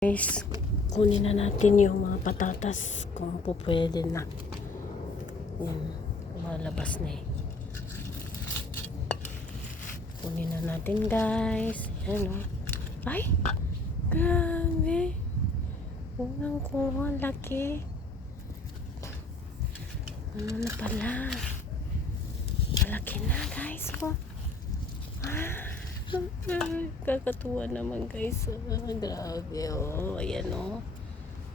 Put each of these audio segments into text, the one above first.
Guys, kunin na natin yung mga patatas kung po pwede na. Yan, lumalabas na eh. Kunin na natin guys. Yan o. Ay! Grabe! Unang kuha, laki. Ano na pala? Malaki na guys po. Kakatuwa naman guys. Grabe oh. Ayan oh.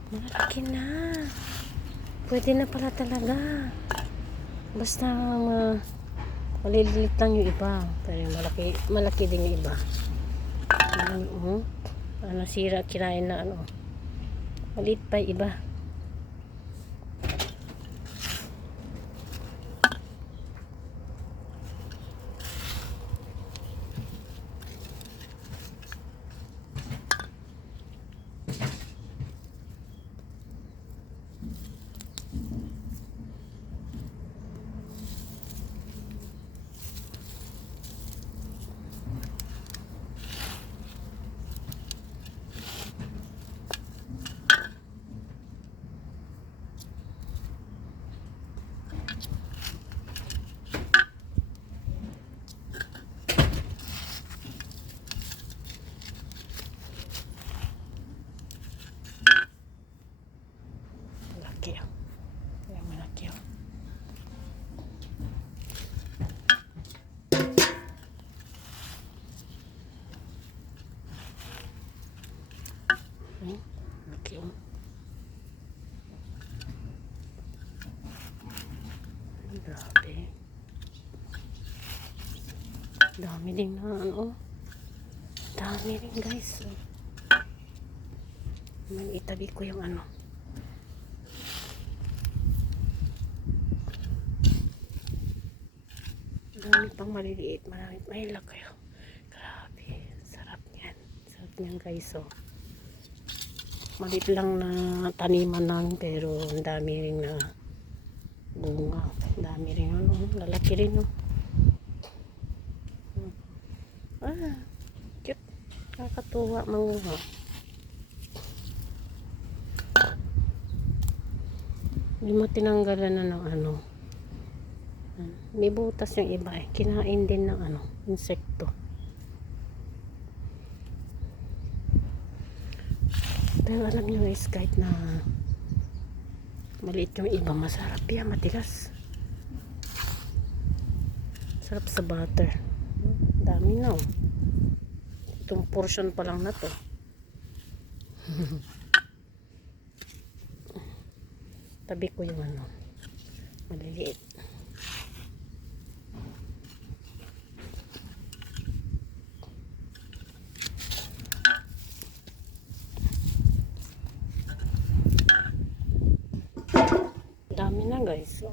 Malaki na. Pwede na pala talaga. Basta maliliit lang yung iba. Pero malaki din yung iba. Nasira, kinain na ano. Maliit pa yung iba. Malaki oh. Ayan, malaki oh. Malaki oh. Grabe. Dami din na ano. Dami rin guys. Itabi ko yung ano. Dami pang maliliit. Marami. May laki oh. Grabe. Sarap niyan. Sarap niyan guys oh. Maliit lang na taniman lang pero ang dami rin na bunga. Dami rin ano. Lalaki rin oh. Cute. Kakatuwa manguha. Hindi mo tinanggalan na ng ano. May butas yung iba eh. Kinain din ng ano, insekto. Pero alam nyo guys, kahit na maliit yung iba, masarap yan, matigas. Sarap sa butter. Dami na oh. Itong portion pa lang na to. Tabi ko yung ano, maliliit. Dami na guys. So,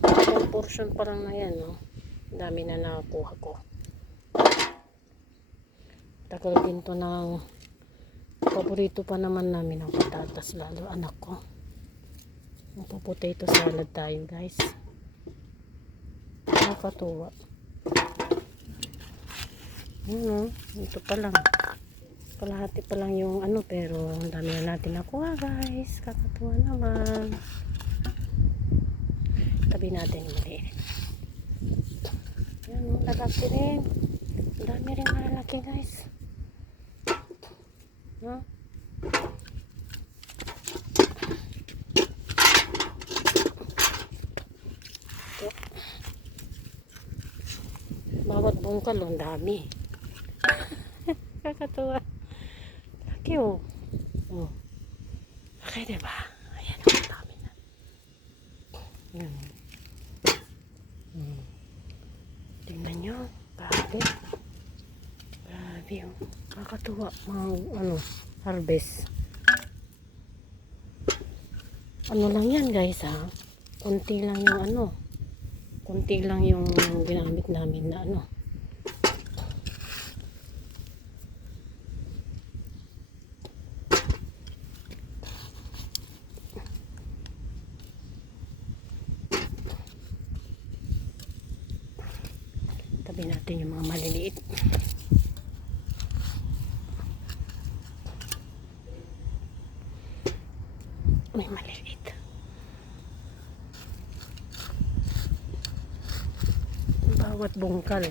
itong portion pa lang na yan no. Dami na nakakuha ko. Tagal din to ng paborito pa naman namin ang patatas, lalo anak ko. Potato salad tayo guys. Nakakatuwa. Yun ito pa lang. Kalahati pa lang yung ano, pero ang dami na natin nakuha guys. Kakatuwa naman. Tabi natin yung maliit. Yan, lalaki rin. Ang dami rin malalaki guys. No? Ito. Bawat bungkal, ang dami. Kakatuwa. Laki oh. Oh. Okay, diba? Ayan, ang dami na. Yan. Tingnan nyo. Grabe. Grabe oh. Kakatuwa. Mga ano, harvest. Ano lang yan guys ha. Kunti lang yung ano. Kunti lang yung ginamit namin na ano. Tabi natin yung mga maliliit. May maliit. Bawat bungkal.